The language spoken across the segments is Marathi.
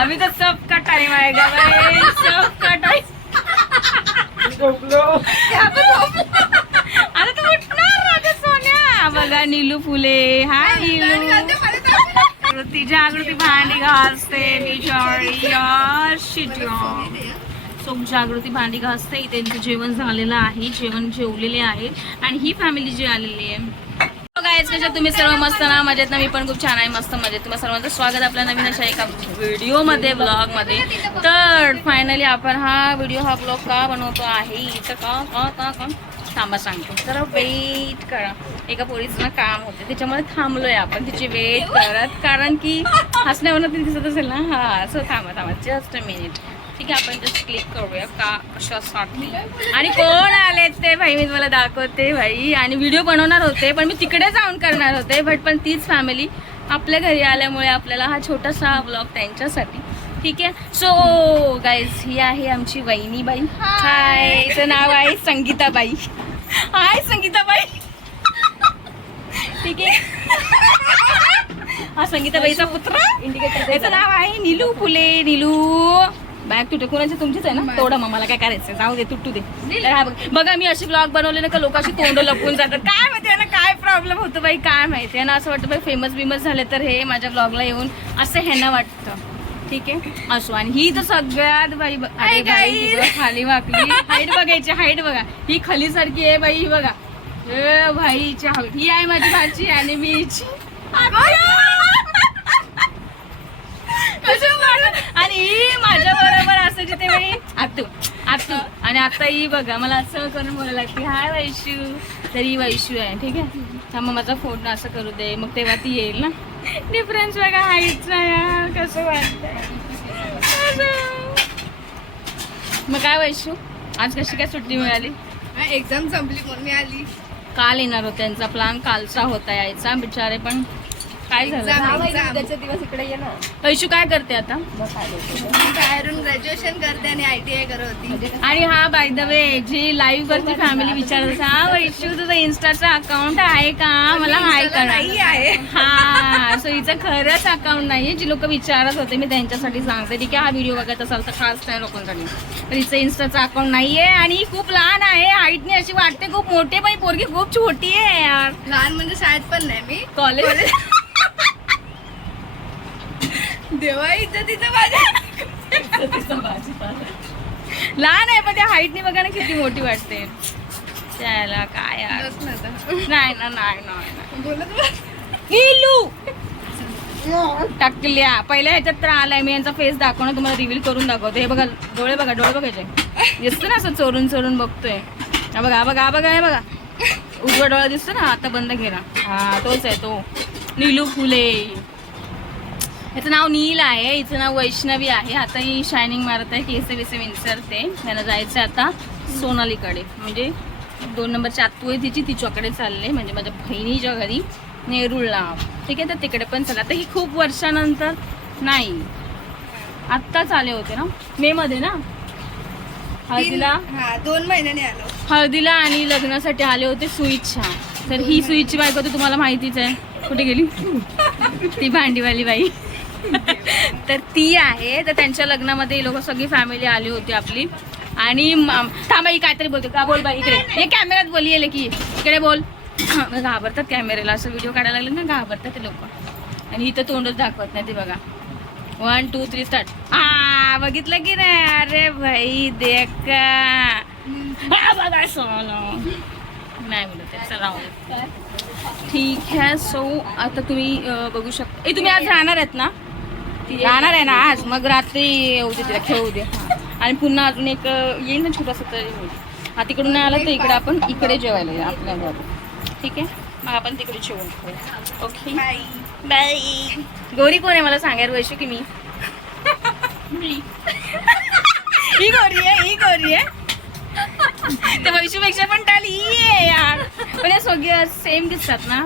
अभी तो सबका टाइम आएगा भाई सबका टाइम आता तू उठणार राजा सोन्या? बघा नीलू फुले. हाय नीलू. ती जागृती भांडी घासते बिचारी यार यार. सो जागृती भांडी घासते त्यांचं जेवण झालेलं आहे जेवण जेवलेले आहे. आणि ही फॅमिली जी आलेली आहे. हो, गायच कशा तुम्ही सर्व मस्त ना? मजेत ना? मी पण खूप छान आहे मस्त मजेत. तुम्हाला सर्वांचं स्वागत आपल्या नवीन अशा एका व्हिडिओमध्ये ब्लॉगमध्ये तर फायनली आपण हा व्हिडिओ हा ब्लॉग का बनवतो आहे? इथं का? का? का? का? थांबा सांगतो. तर वेट करा. एका पोरीचं ना काम होते त्याच्यामुळे थांबलोय आपण. तिची वेट करत. कारण की हसण्यावरनं ती दिसत असेल ना? हा सो थांबा थांबा. जस्ट अ मिनिट ठीक आहे आपण जस्ट क्लिक करूया. का कशासाठी? आणि कोण आले ते? भाई मी तुम्हाला दाखवते भाई. आणि व्हिडिओ बनवणार होते पण मी तिकडे जाऊन करणार होते. बट पण तीच फॅमिली आपल्या घरी आल्यामुळे आपल्याला हा छोटासा ब्लॉग त्यांच्यासाठी. ठीक आहे? सो गाईज ही आहे आमची वहिनीबाई. हाय हिचं नाव आहे संगीताबाई. हाय संगीताबाई. ठीक आहे. हा संगीताबाईचा पुत्र. याचं नाव आहे नीलू फुले. नीलू. बॅग तुटे कोणाचे तुमचीच आहे ना? तोडा मग मला काय करायचं जाऊ दे तुटू दे. तर हा बघ बघा मी अशी ब्लॉग बनवले ना का लोकांशी तोंड लपवून जातात. काय माहिती आहे ना काय प्रॉब्लेम होतो बाई काय माहिती आहे ना? असं वाटतं बाई फेमस बिमस झाले तर हे माझ्या ब्लॉगला येऊन असं ह्यांना वाटतं. ठीक आहे? असो आणि ही तर सगळ्यात बाई ब- अरे बाई ती बघ, खाली वाकली. हाईट बघायची हाईट बघा. ही खाली सारखी आहे बाई ही बघा. ए हाईट ही आहे माझी भाची आणि मी हिची. कसं? आणि ही माझ्या बरोबर असायची ते वेळी आतू आतू. आणि आता ही बघा मला असं करून बोलायला लागते हाय वैशू. तर ही वैशू आहे ठीक आहे? हा मग माझा फोन असं करू दे. मग तेव्हा ती येईल ना? डिफरन्स बघा हाईटचा यार कसं वाटतंय. असं. मग काय वैशू? आज कशी काय सुट्टी मिळाली? एक्झाम संपली म्हणून मी आली. काल येणार होता त्यांचा प्लॅन कालचा होता यायचा बिचारे पण काय झालं? Exam. उद्याच्या दिवस इकडे ये ना. वैशू काय करते आता? मी बाहेरून ग्रॅज्युएशन करते आणि आय टी आय करत होती. आणि हा बाय द वे जी लाईव्ह वरती फॅमिली विचारत हा वैशू तुझं इन्स्टाचं अकाउंट आहे का? मला हाय नाही करा आहे. हा सो हिचं खरंच अकाउंट नाहीये. जी लोक विचारत होते मी त्यांच्यासाठी सांगते. ठीक आहे हा व्हिडिओ बघत असाल तर खास त्या लोकांसाठी. तर हिचं इन्स्टाचं अकाउंट नाहीये आणि खूप लहान आहे. हाईटने अशी वाटते खूप मोठी पण पोरगी खूप छोटी आहे यार. लहान म्हणजे शाळेत पण नाही मी. कॉलेज देवा इज्जतीचं माझ्या लहान आहे पण त्या हाईटने बघा ना किती मोठी वाटते. त्याला काय यार. ना. नाही ना नाही. हिलू टाकल्या पहिल्या ह्याच्यात तर आलाय. मी यांचा फेस दाखवणं तुम्हाला रिव्हील करून दाखवते. हे बघा डोळे बघा डोळे बघायचे दिसतो ना असं चोरून चोरून बघतोय. हा बघा हा बघा हा बघा हे बघा. उजवा डोळा दिसतो ना आता बंद केला. हा तोच आहे तो. नीलू फुले. ह्याचं नाव नील आहे हिचं नाव वैष्णवी आहे. आता ही शायनिंग मारत आहे केस बिसे विंचरते त्यांना जायचं आता सोनालीकडे. म्हणजे दोन नंबरची आत्तू आहे तिची तिच्याकडे चालले. म्हणजे माझ्या बहिणीच्या घरी नेरूळला. ठीक आहे तर तिकडे पण चालला आता ही खूप वर्षानंतर नाही. आत्ताच आले होते ना? मे मध्ये ना? हळदीला? दोन महिन्याने आलो. हळदीला आणि लग्नासाठी आले होते सुइच्छा तर ही सुइच्छी बायको तर तुम्हाला माहितीच आहे. कुठे गेली? ती भांडीवाली बाई. तर ती आहे. तर त्यांच्या लग्नामध्ये लोक सगळी फॅमिली आली होती आपली. आणि थांबाई काहीतरी बोलते. का बोल बाई इकडे. हे कॅमेऱ्यात बोली येले की इकडे बोल. घाबरतात कॅमेऱ्याला असं व्हिडिओ काढायला लागले ना घाबरतात ते लोक. आणि इथं तोंडच दाखवत नाही ते बघा. वन टू थ्री स्टार्ट हा बघितलं की नाही? अरे भाई देख. का. बघा सोनं. नाही बोलत आहे, चला ठीक आहे सो आता तुम्ही बघू शकता. तुम्ही आज राहणार आहेत ना? राहणार आहे ना आज. मग रात्री येऊ दे तिला खेळू दे. आणि पुन्हा अजून एक येईल ना छोटासा तरी हा तिकडून नाही आला तर इकडे आपण इकडे जेवायला येऊ आपल्या घरी. ठीक आहे? मग आपण तिकडे जेवण ओके बाय गौरी कोण आहे मला सांगायला वैशू की मी? ही गौरी आहे ही गौरी आहे. ते वैशूपेक्षा पण टाली ही आहे यार. पण या सगळ्या सेम दिसतात ना.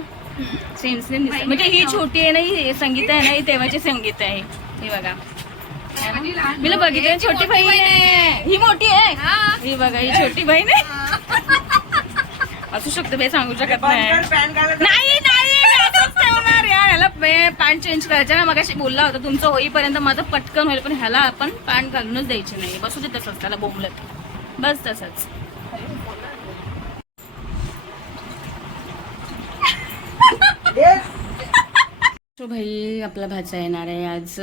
सेम सेम म्हणजे ही छोटी आहे ना ही संगीत आहे ना ही तेव्हाची संगीत आहे. ही बघा. मी बघितलं छोटी बहीण आहे. ही मोठी आहे. ही. बघा ही छोटी बहीण आहे. असू शकतं मी सांगू शकत नाही. ह्याला पॅन्ट चेंज करायचं ना मगाशी बोलला होता तुमचं होईपर्यंत माझं पटकन होईल पण ह्याला आपण पॅन्ट घालूनच द्यायची नाही. बसू दे तसंच त्याला बोंबलत. बस तसंच. तो भाई आपला भाचा येणार आहे. आज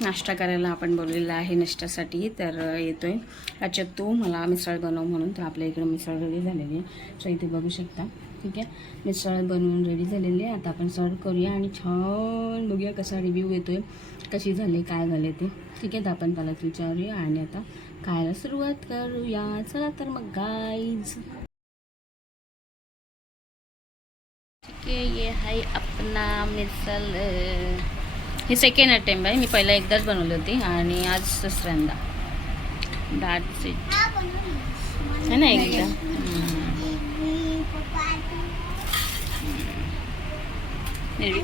नाश्ता करायला आपण बोललेला आहे नाश्त्यासाठी. तर येतो येतोय. अच्छा तू मला मिसळ बनव म्हणून. तर आपल्या इकडे मिसळ रेडी झालेली आहे. सो इथे बघू शकता. ठीक आहे? मिसळ बनवून रेडी झालेली आहे. आता आपण सर्व करूया. आणि छान बघूया कसा रिव्ह्यू येतोय. कशी झाली काय झाले ते. ठीक आहे? तर आपण त्याला विचारूया. आणि आता खायला सुरुवात करूया. चला तर मग गाईज आहे ये आहे अपना मिसल हे सेकंड अटेम्प आहे. मी पहिला एकदाच बनवली होती आणि आज दुसऱ्यांदा. दॅट्स इट है ना एकदा?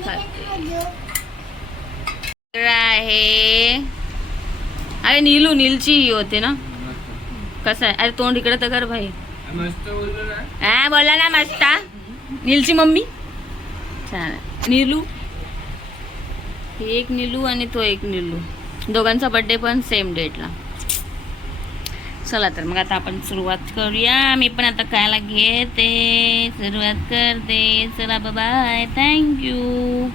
खाते आहे. अरे नीलू नीलची ही होते ना? कसं आहे? अरे तोंड इकडे तर कर भाई. हा बोला ना मस्त. नीलची मम्मी? छान आहे. नीलू? एक नीलू आणि तो एक नीलू. दोघांचा बड्डे पण सेम डेटला चला तर मग आता आपण सुरुवात करूया. मी पण आता खायला घेते. सुरुवात करते. चला बाय थँक्यू